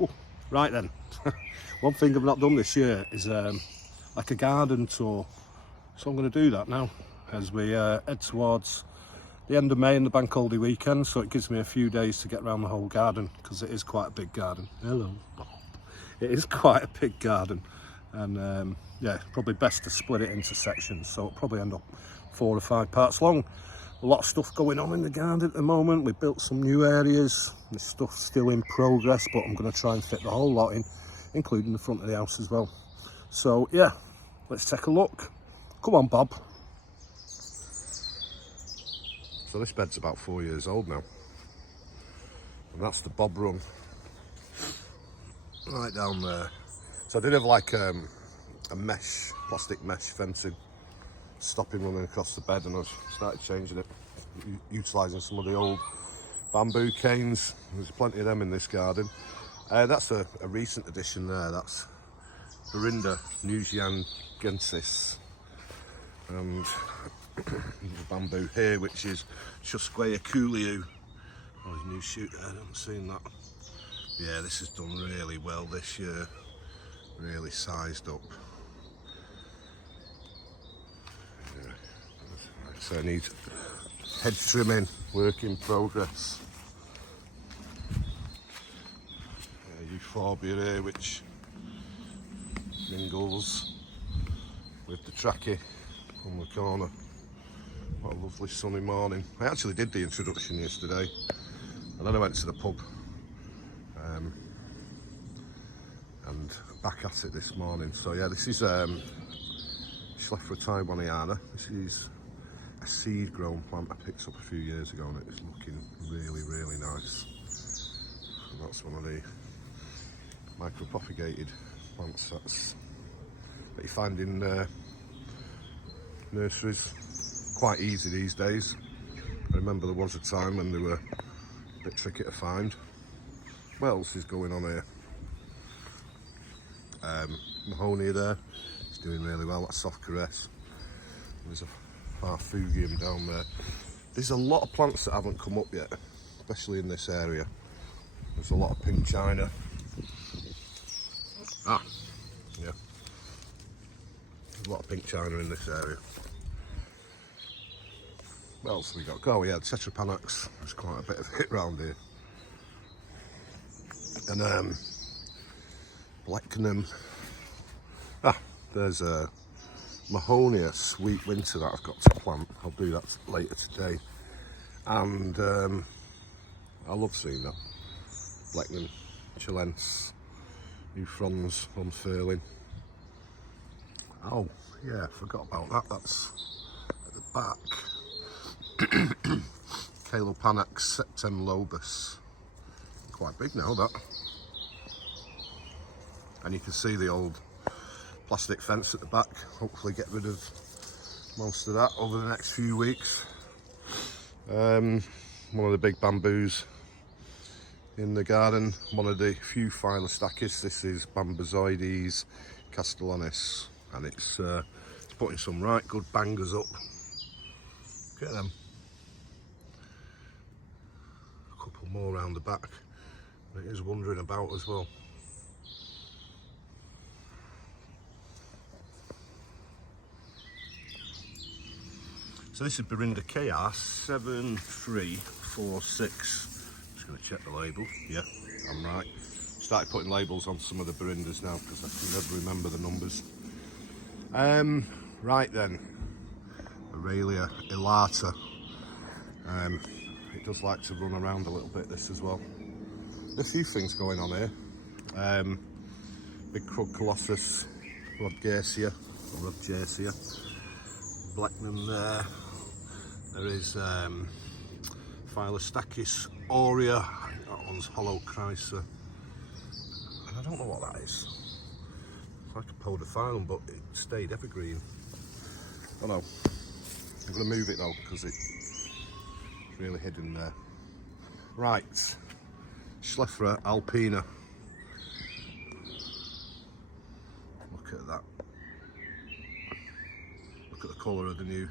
Oh, right then. One thing I've not done this year is like a garden tour. So I'm going to do that now as we head towards the end of May and the bank holiday weekend. So it gives me a few days to get around the whole garden because it is quite a big garden. Hello, Bob. It is quite a big garden. And yeah, probably best to split it into sections. So it'll probably end up 4 or 5 parts long. A lot of stuff going on in the garden at the moment. We built some new areas. This stuff's still in progress, but I'm going to try and fit the whole lot in, including the front of the house as well. So yeah, let's take a look. Come on, Bob. So this bed's about 4 years old now. And that's the Bob run. Right down there. So I did have like a mesh, plastic mesh fencing, stopping running across the bed, and I've started changing it, utilising some of the old bamboo canes. There's plenty of them in this garden. That's a recent addition there. That's Verinda nusianensis, and the bamboo here, which is Chusquea cooleu. Oh, his new shoot there, I haven't seen that. Yeah, this has done really well this year, really sized up. Yeah. So I need hedge trimming, work in progress. Euphorbia here, which mingles with the trachea on the corner. What a lovely sunny morning. I actually did the introduction yesterday, and then I went to the pub and back at it this morning. So yeah, this is Schlephra taiwaniana. This is a seed grown plant I picked up a few years ago, and it's looking really nice. And that's one of the micropropagated plants that you find in nurseries. Quite easy these days. I remember there was a time when they were a bit tricky to find. What else is going on here? Mahonia there, it's doing really well. That's soft caress. There's a Farfugium down there. There's a lot of plants that haven't come up yet, especially in this area. There's a lot of pink china. Yeah. There's a lot of pink china in this area. What else have we got? Oh yeah, Tetrapanax. There's quite a bit of hit round here. And Blacknum. There's a Mahonia Sweet Winter that I've got to plant. I'll do that later today. And I love seeing that. Blacknum Chilense, new fronds unfurling. Oh yeah, forgot about that. That's at the back. Calopanax septem lobus. Quite big now, that. And you can see the old plastic fence at the back. Hopefully get rid of most of that over the next few weeks. One of the big bamboos in the garden, one of the few Phylostachys. This is Bambozoides castellanis, and it's putting some right good bangers up. Look at them. A couple more around the back. It is wandering about as well. So this is Verinda KR 7346. Just going to check the label. Yeah, I'm right. Started putting labels on some of the Verindas now because I can never remember the numbers. Right then, Aurelia elata. It does like to run around a little bit, this as well. There's a few things going on here. Big Crug Colossus, Rodgersia, Blacknum there. There is Phylostachys aurea. That one's Hollow Chrysa. And I don't know what that is. It's like a podophyllum, but it stayed evergreen. I don't know. I'm going to move it though because it's really hidden there. Right. Schlephra alpina. Look at that. Look at the colour of the new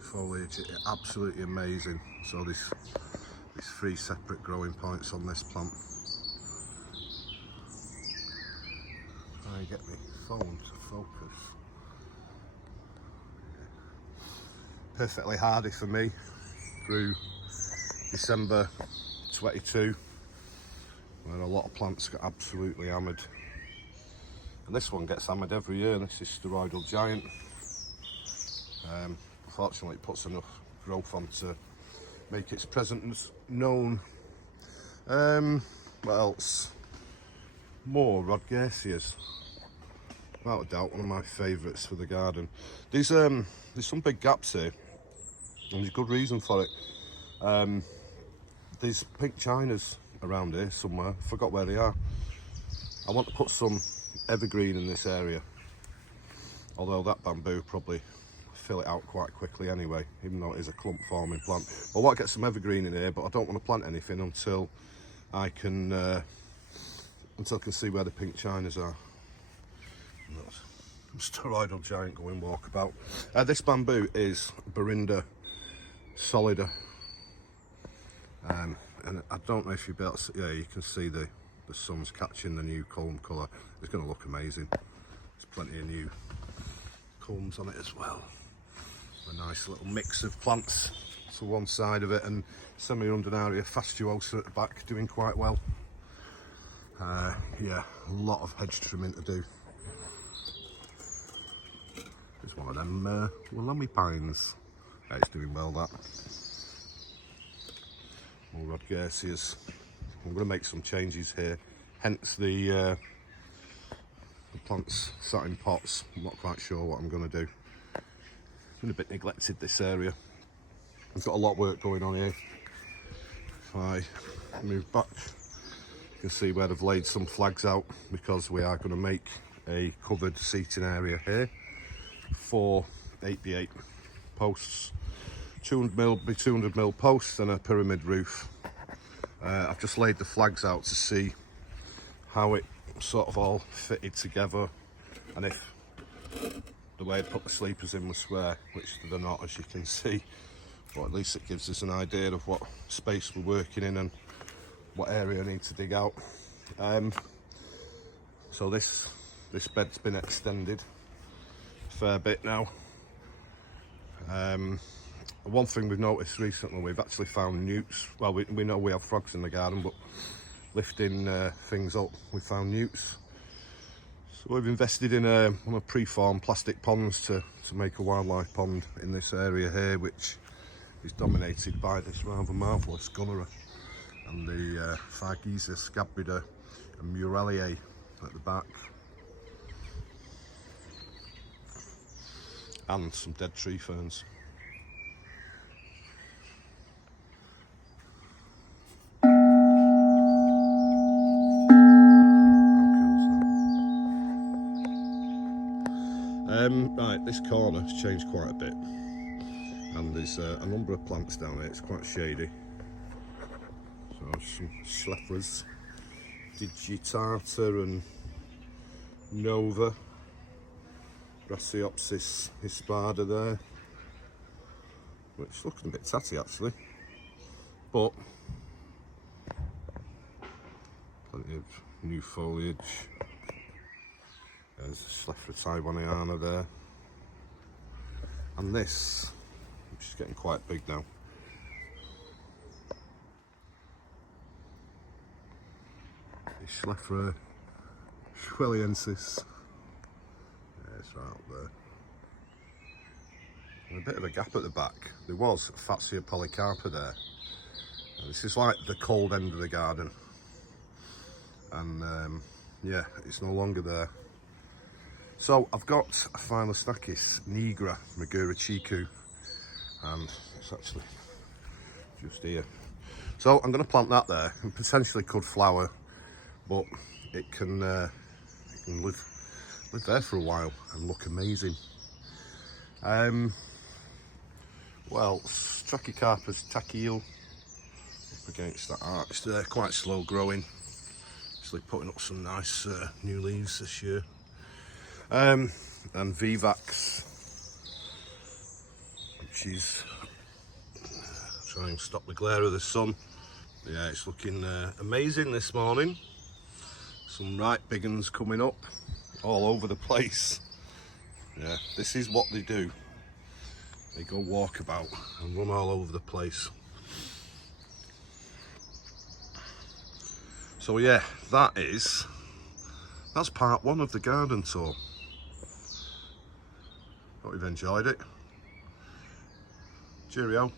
foliage. It's absolutely amazing. So there's 3 separate growing points on this plant. and get my phone to focus. Perfectly hardy for me through December 22, where a lot of plants got absolutely hammered. And this one gets hammered every year. This is Steroidal Giant. Fortunately, it puts enough growth on to make its presence known. What else? More Rodgersias. Without a doubt, one of my favourites for the garden. There's some big gaps here, and there's a good reason for it. There's pink chinas around here somewhere. I forgot where they are. I want to put some evergreen in this area, although that bamboo probably fill it out quite quickly anyway, even though it is a clump forming plant. I want to get some evergreen in here, but I don't want to plant anything until I can see where the pink chinas are. Steroidal Giant going walkabout. This bamboo is Berinda solida, and I don't know if you'll be able to see, yeah, you can see the sun's catching the new culm colour. It's going to look amazing. There's plenty of new culms on it as well. A nice little mix of plants to one side of it, and semi-undularia fastuosa at the back, doing quite well. Yeah, a lot of hedge trimming to do. There's one of them Willummy pines. Yeah, it's doing well, that. More Rodgersias. I'm going to make some changes here, hence the plants sat in pots. I'm not quite sure what I'm going to do. Been a bit neglected, this area. I've got a lot of work going on here. If I move back, you can see where they've laid some flags out, because we are going to make a covered seating area here for 8x8 posts. 200mm posts and a pyramid roof. I've just laid the flags out to see how it sort of all fitted together, and if the way I put the sleepers in was square, which they're not, as you can see, but at least it gives us an idea of what space we're working in and what area I need to dig out. So this bed's been extended a fair bit now. One thing we've noticed recently, we've actually found newts. Well, we know we have frogs in the garden, but lifting things up, we found newts. So we've invested in one of preformed plastic ponds to make a wildlife pond in this area here, which is dominated by this rather marvellous gunnera and the Fargesia scabida and Muralier at the back, and some dead tree ferns. Right, this corner has changed quite a bit, and there's a number of plants down here. It's quite shady. So some schleppers, digitata and nova, Brasseopsis hispada there, which is looking a bit tatty actually, but plenty of new foliage. There's Schleppera taiwaniana there, and this, which is getting quite big now, is Schleppera schwelliensis. Yeah, it's right up there. And a bit of a gap at the back. There was Fatsia polycarpa there. And this is like the cold end of the garden, and yeah, it's no longer there. So I've got a Phyllostachys nigra Magura chiku, and it's actually just here. So I'm going to plant that there, and potentially could flower, but it can live there for a while and look amazing. Well, Trachycarpus tachyle up against that arch there, quite slow growing. Actually putting up some nice new leaves this year. And Vivax, which is trying to stop the glare of the sun. Yeah, it's looking amazing this morning. Some right big ones coming up. all over the place. Yeah, this is what they do. They go walkabout and run all over the place. So yeah, that's part one of the garden tour. Hope you've enjoyed it. Cheerio.